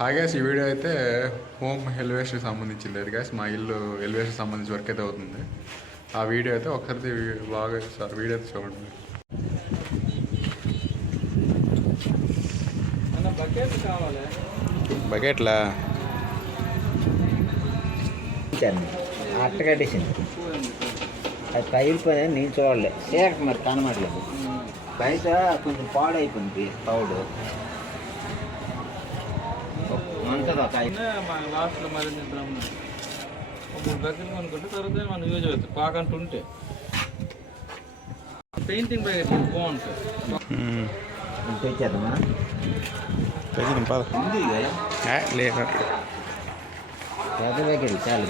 Hi gas, ఈ video అయితే home ఎలివేషన్కి సంబంధించింది లేదు గ్యాస్. మా ఇల్లు ఎలివేషన్ సంబంధించి వర్క్ అయితే అవుతుంది. ఆ వీడియో అయితే ఒకసారి బాగా సార్ వీడియో అయితే చూడండి. బకెట్లా అట్ట కట్టేసింది. అది పగిలిపోయినా నేను చూడలే, సేక మరి కనబడలేదు. బయట కొంచెం పాడైపోయింది తౌడు అంతదా లాస్ట్లో మరి 3 బకెట్లు కొనుక్కుంటే తర్వాత మనం యూజ్ అవుతుంది. పాకంటూ ఉంటే పెయింటింగ్ బకెట్ బాగుంటుంది. తెచ్చేద్దామా? లేదు పెద్ద బకెట్ చాలు.